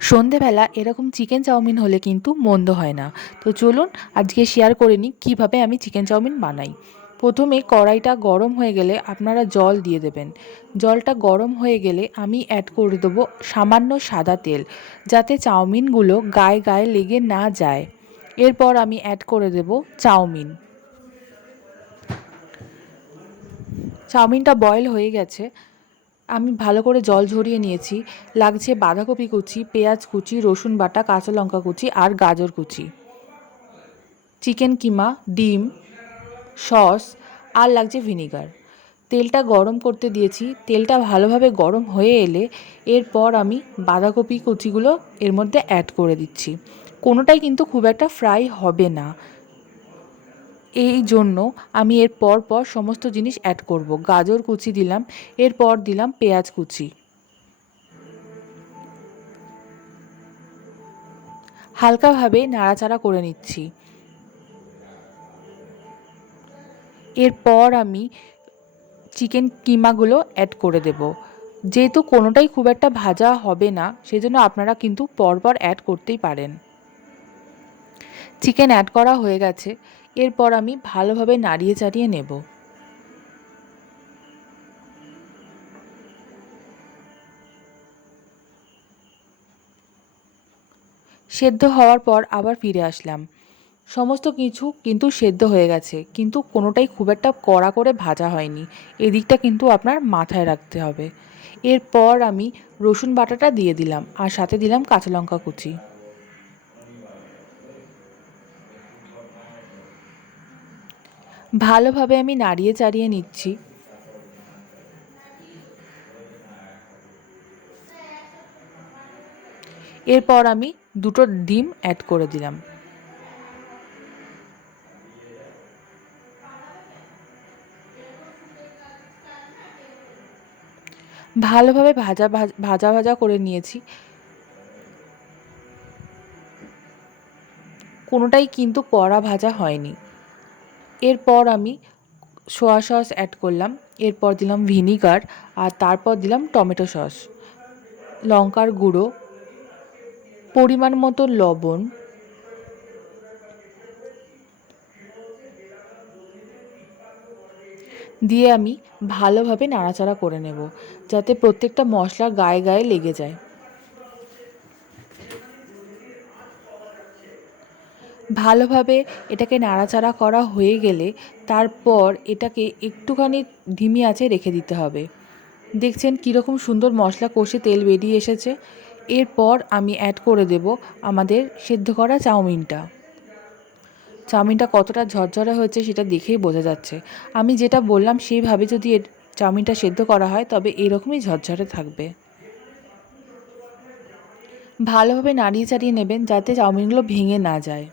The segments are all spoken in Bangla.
সন্ধেবেলা এরকম চিকেন চাউমিন হলে কিন্তু মন্দ হয় না। তো চলুন আজকে শেয়ার করে নিই কীভাবে আমি চিকেন চাউমিন বানাই। প্রথমে কড়াইটা গরম হয়ে গেলে আপনারা জল দিয়ে দেবেন। জলটা গরম হয়ে গেলে আমি অ্যাড করে দেবো সামান্য সাদা তেল, যাতে চাউমিনগুলো গায়ে গায়ে লেগে না যায়। এরপর আমি অ্যাড করে দেবো চাউমিন। চাউমিনটা বয়েল হয়ে গেছে, আমি ভালো করে জল ঝরিয়ে নিয়েছি। লাগছে বাঁধাকপি কুচি, পেঁয়াজ কুচি, রসুন বাটা, কাঁচা লঙ্কা কুচি আর গাজর কুচি, চিকেন কিমা, ডিম, সস আর লাগছে ভিনিগার। তেলটা গরম করতে দিয়েছি। তেলটা ভালোভাবে গরম হয়ে এলে এরপর আমি বাঁধাকপি কুচিগুলো এর মধ্যে অ্যাড করে দিচ্ছি। কোনোটাই কিন্তু খুব একটা ফ্রাই হবে না, এই জন্য আমি এর পর সমস্ত জিনিস অ্যাড করব। গাজর কুচি দিলাম, এরপর দিলাম পেঁয়াজ কুচি। হালকাভাবে নাড়াচাড়া করে নিচ্ছি। এরপর আমি চিকেন কিমাগুলো অ্যাড করে দেব। যেহেতু কোনোটাই খুব একটা ভাজা হবে না, সেজন্য আপনারা কিন্তু পরপর অ্যাড করতেই পারেন। চিকেন অ্যাড করা হয়ে গেছে, এরপর আমি ভালোভাবে নাড়িয়ে চাড়িয়ে নেব। সেদ্ধ হওয়ার পর আবার ফিরে আসলাম। সমস্ত কিছু কিন্তু সেদ্ধ হয়ে গেছে, কিন্তু কোনোটাই খুব একটা কড়া করে ভাজা হয়নি। এদিকটা কিন্তু আপনার মাথায় রাখতে হবে। এরপর আমি রসুন বাটাটা দিয়ে দিলাম আর সাথে দিলাম কাঁচা লঙ্কা কুচি। ভালোভাবে আমি নাড়িয়ে চাড়িয়ে নিচ্ছি। এরপর আমি দুটো ডিম অ্যাড করে দিলাম। ভালোভাবে ভাজা ভাজা করে নিয়েছি। কোনোটাই কিন্তু কড়া ভাজা হয়নি। এরপর আমি সোয়া সস অ্যাড করলাম, এরপর দিলাম ভিনিগার আর তারপর দিলাম টমেটো সস, লঙ্কার গুঁড়ো, পরিমাণ মতো লবণ, দিয়ে আমি ভালোভাবে নাড়াচাড়া করে নেব, যাতে প্রত্যেকটা মশলা গায়ে গায়ে লেগে যায়। ভালোভাবে এটাকে নাড়াচাড়া করা হয়ে গেলে তারপর এটাকে একটুখানি ধিমি আঁচে রেখে দিতে হবে। দেখছেন কীরকম সুন্দর মশলা কষে তেল বেরিয়ে এসেছে। এরপর আমি অ্যাড করে দেব আমাদের সেদ্ধ করা চাউমিনটা। চাউমিনটা কতটা ঝরঝরে হয়েছে সেটা দেখেই বোঝা যাচ্ছে। আমি যেটা বললাম সেইভাবে যদি চাউমিনটা সেদ্ধ করা হয় তবে এরকমই ঝরঝরে থাকবে। ভালোভাবে নাড়িয়ে চাড়িয়ে নেবেন যাতে চাউমিনগুলো ভেঙে না যায়।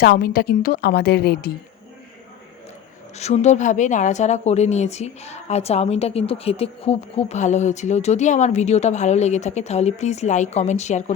চাউমিনটা কিন্তু আমাদের রেডি। সুন্দরভাবে নাড়াচাড়া করে নিয়েছি আর চাউমিনটা কিন্তু খেতে খুব ভালো হয়েছিল। যদি আমার ভিডিওটা ভালো লেগে থাকে তাহলে প্লিজ লাইক, কমেন্ট, শেয়ার করে